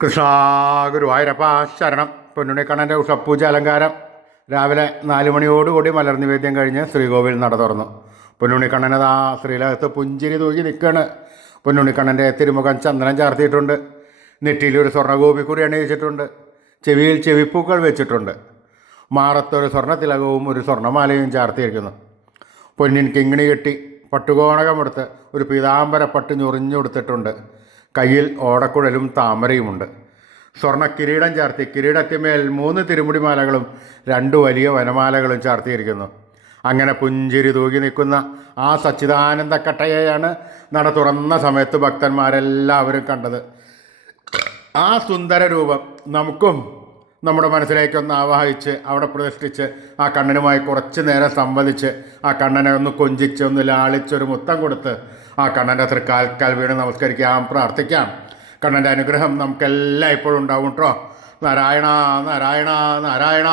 കൃഷ്ണ ഗുരുവായൂരപ്പ ശരണം. പൊന്നുണ്ണിക്കണ്ണൻ്റെ ഉഷപ്പൂജ അലങ്കാരം രാവിലെ 4 മണിയോടുകൂടി മലർനിവേദ്യം കഴിഞ്ഞ് ശ്രീകോവിൽ നട തുറന്നു. പൊന്നുണ്ണിക്കണ്ണനത് ആ ശ്രീലകത്ത് പുഞ്ചിരി തൂക്കി നിൽക്കുകയാണ്. പൊന്നുണ്ണിക്കണ്ണൻ്റെ തിരുമുഖം ചന്ദനം ചാർത്തിയിട്ടുണ്ട്. നെറ്റിയിൽ ഒരു സ്വർണ്ണഗോപിക്കുറി അണിയിച്ചിട്ടുണ്ട്. ചെവിയിൽ ചെവിപ്പൂക്കൾ വെച്ചിട്ടുണ്ട്. മാറത്തൊരു സ്വർണ്ണത്തിലകവും ഒരു സ്വർണ്ണമാലയും ചാർത്തിയിരിക്കുന്നു. പൊന്നിൻ കിങ്ങിണി കെട്ടി പട്ടുകോണകമെടുത്ത് ഒരു പീതാംബരപ്പട്ട് ഞൊറിഞ്ഞുകൊടുത്തിട്ടുണ്ട്. കയ്യിൽ ഓടക്കുഴലും താമരയുമുണ്ട്. സ്വർണ്ണ കിരീടം ചാർത്തി കിരീടത്തിന്മേൽ 3 തിരുമുടിമാലകളും 2 വലിയ വനമാലകളും ചാർത്തിയിരിക്കുന്നു. അങ്ങനെ പുഞ്ചിരി തൂകി നിൽക്കുന്ന ആ സച്ചിദാനന്ദ കട്ടയെയാണ് നട തുറന്ന സമയത്ത് ഭക്തന്മാരെല്ലാവരും കണ്ടത്. ആ സുന്ദര രൂപം നമുക്കും നമ്മുടെ മനസ്സിലേക്കൊന്ന് ആവാഹിച്ച് അവിടെ പ്രതിഷ്ഠിച്ച് ആ കണ്ണനുമായി കുറച്ച് നേരം സംവദിച്ച് ആ കണ്ണനെ ഒന്ന് കൊഞ്ചിച്ച് ഒന്ന് ലാളിച്ചൊരു മുത്തം കൊടുത്ത് ആ കണ്ണൻ്റെ തൃക്കാൽക്കാൽ വീണ് നമസ്കരിക്കാം, പ്രാർത്ഥിക്കാം. കണ്ണൻ്റെ അനുഗ്രഹം നമുക്കെല്ലാം ഇപ്പോഴും ഉണ്ടാവും കേട്ടോ. നാരായണ നാരായണ നാരായണ.